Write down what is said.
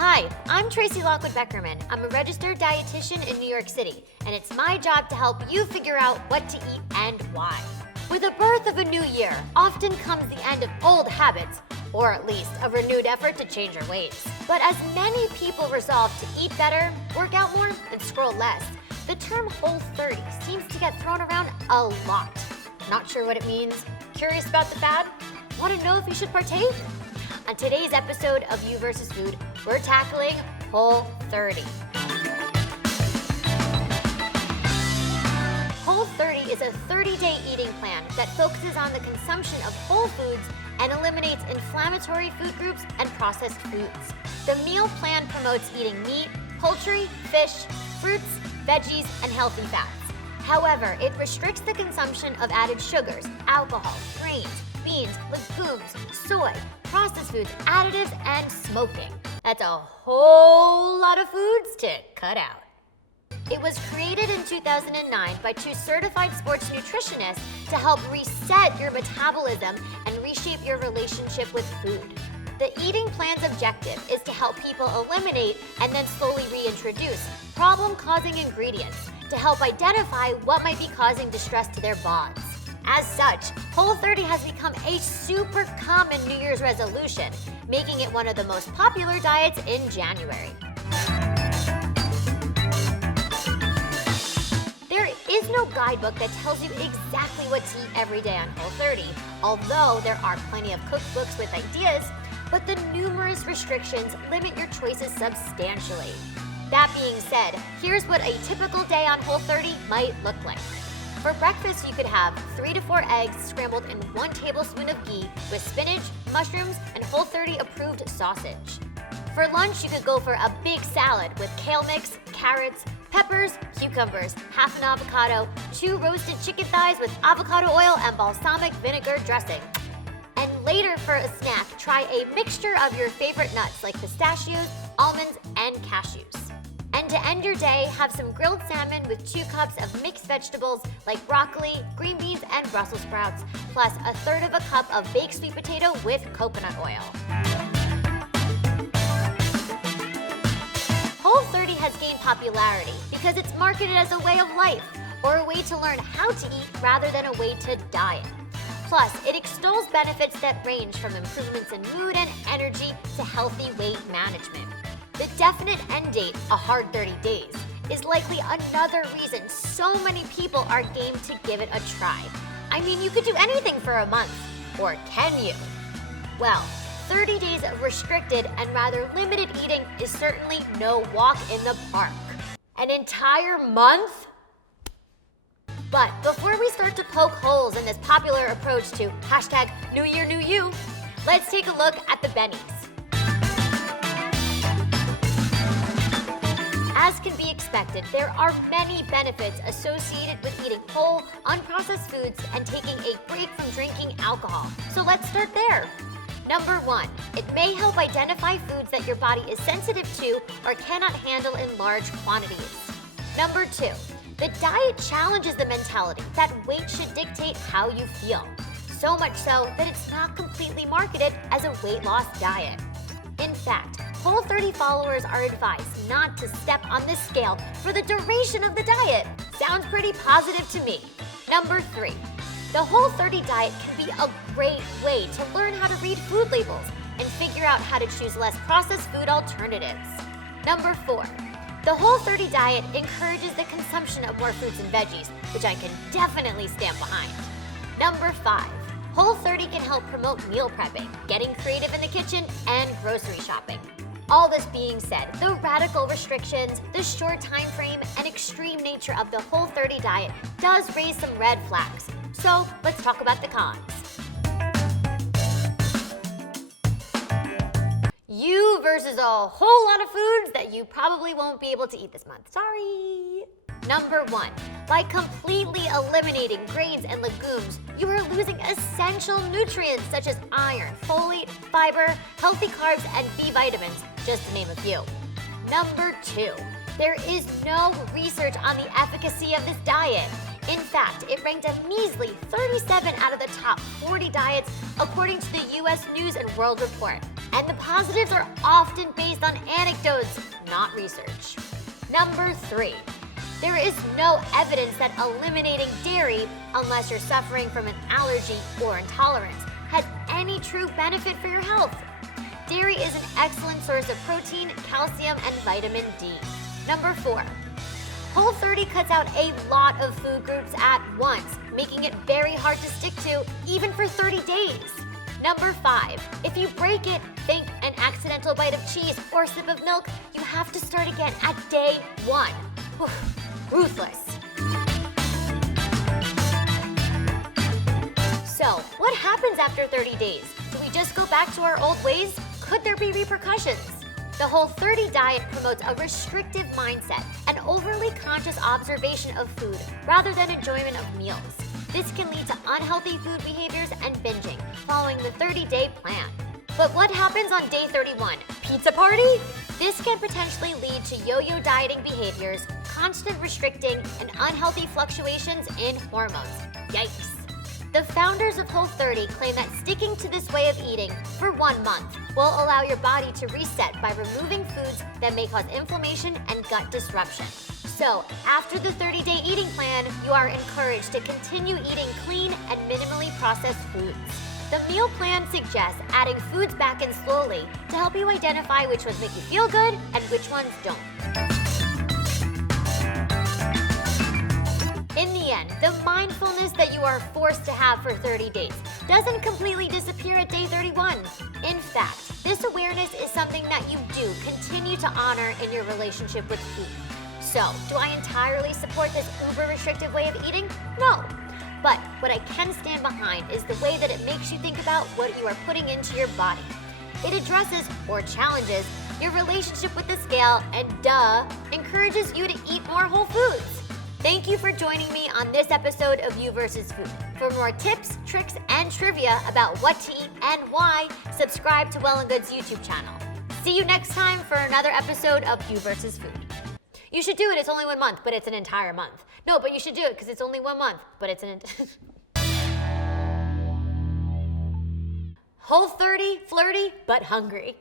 Hi, I'm Tracy Lockwood-Beckerman. I'm a registered dietitian in New York City, and it's my job to help you figure out what to eat and why. With the birth of a new year, often comes the end of old habits, or at least a renewed effort to change your ways. But as many people resolve to eat better, work out more, and scroll less, the term Whole30 seems to get thrown around a lot. Not sure what it means? Curious about the fad? Want to know if you should partake? On today's episode of You vs. Food, we're tackling Whole30. Whole30 is a 30-day eating plan that focuses on the consumption of whole foods and eliminates inflammatory food groups and processed foods. The meal plan promotes eating meat, poultry, fish, fruits, veggies, and healthy fats. However, it restricts the consumption of added sugars, alcohol, grains, beans, legumes, soy, processed foods, additives, and smoking. That's a whole lot of foods to cut out. It was created in 2009 by two certified sports nutritionists to help reset your metabolism and reshape your relationship with food. The eating plan's objective is to help people eliminate and then slowly reintroduce problem-causing ingredients to help identify what might be causing distress to their bodies. As such, Whole30 has become a super common New Year's resolution, making it one of the most popular diets in January. There is no guidebook that tells you exactly what to eat every day on Whole30, although there are plenty of cookbooks with ideas, but the numerous restrictions limit your choices substantially. That being said, here's what a typical day on Whole30 might look like. For breakfast, you could have 3 to 4 eggs scrambled in 1 tablespoon of ghee with spinach, mushrooms, and Whole30 approved sausage. For lunch, you could go for a big salad with kale mix, carrots, peppers, cucumbers, half an avocado, 2 roasted chicken thighs with avocado oil and balsamic vinegar dressing. And later for a snack, try a mixture of your favorite nuts like pistachios, almonds, and cashews. And to end your day, have some grilled salmon with 2 cups of mixed vegetables like broccoli, green beans, and Brussels sprouts, plus 1/3 of a cup of baked sweet potato with coconut oil. Whole30 has gained popularity because it's marketed as a way of life, or a way to learn how to eat rather than a way to diet. Plus, it extols benefits that range from improvements in mood and energy to healthy weight management. The definite end date, a hard 30 days, is likely another reason so many people are game to give it a try. I mean, you could do anything for a month, or can you? Well, 30 days of restricted and rather limited eating is certainly no walk in the park. An entire month? But before we start to poke holes in this popular approach to #New Year, New You, let's take a look at the bennies. As can be expected, there are many benefits associated with eating whole, unprocessed foods and taking a break from drinking alcohol. So let's start there. Number 1, it may help identify foods that your body is sensitive to or cannot handle in large quantities. Number 2, the diet challenges the mentality that weight should dictate how you feel. So much so that it's not completely marketed as a weight loss diet. In fact, Whole30 followers are advised not to step on this scale for the duration of the diet. Sounds pretty positive to me. Number 3, the Whole30 diet can be a great way to learn how to read food labels and figure out how to choose less processed food alternatives. Number 4, the Whole30 diet encourages the consumption of more fruits and veggies, which I can definitely stand behind. Number 5, Whole30 can help promote meal prepping, getting creative in the kitchen, and grocery shopping. All this being said, the radical restrictions, the short time frame, and extreme nature of the Whole30 diet does raise some red flags. So let's talk about the cons. You versus a whole lot of foods that you probably won't be able to eat this month. Sorry. Number 1, by completely eliminating grains and legumes, you are losing essential nutrients such as iron, folate, fiber, healthy carbs, and B vitamins, just to name a few. Number 2, there is no research on the efficacy of this diet. In fact, it ranked a measly 37 out of the top 40 diets according to the US News and World Report. And the positives are often based on anecdotes, not research. Number 3. There is no evidence that eliminating dairy, unless you're suffering from an allergy or intolerance, has any true benefit for your health. Dairy is an excellent source of protein, calcium, and vitamin D. Number 4. Whole30 cuts out a lot of food groups at once, making it very hard to stick to, even for 30 days. Number 5. If you break it, think an accidental bite of cheese or sip of milk, you have to start again at day 1. Ruthless. So, what happens after 30 days? Do we just go back to our old ways? Could there be repercussions? The Whole30 diet promotes a restrictive mindset, an overly conscious observation of food, rather than enjoyment of meals. This can lead to unhealthy food behaviors and binging, following the 30-day plan. But what happens on day 31? Pizza party? This can potentially lead to yo-yo dieting behaviors, constant restricting, and unhealthy fluctuations in hormones. Yikes. The founders of Whole30 claim that sticking to this way of eating for 1 month will allow your body to reset by removing foods that may cause inflammation and gut disruption. So, after the 30-day eating plan, you are encouraged to continue eating clean and minimally processed foods. The meal plan suggests adding foods back in slowly to help you identify which ones make you feel good and which ones don't. In the end, the mindfulness that you are forced to have for 30 days doesn't completely disappear at day 31. In fact, this awareness is something that you do continue to honor in your relationship with food. So, do I entirely support this uber-restrictive way of eating? No. But what I can stand behind is the way that it makes you think about what you are putting into your body. It addresses or challenges your relationship with the scale and encourages you to eat more whole foods. Thank you for joining me on this episode of You vs. Food. For more tips, tricks, and trivia about what to eat and why, subscribe to Well+Good's YouTube channel. See you next time for another episode of You vs. Food. You should do it, it's only 1 month, but it's an entire month. No, but you should do it because it's only 1 month, but it's an Whole30, flirty, but hungry.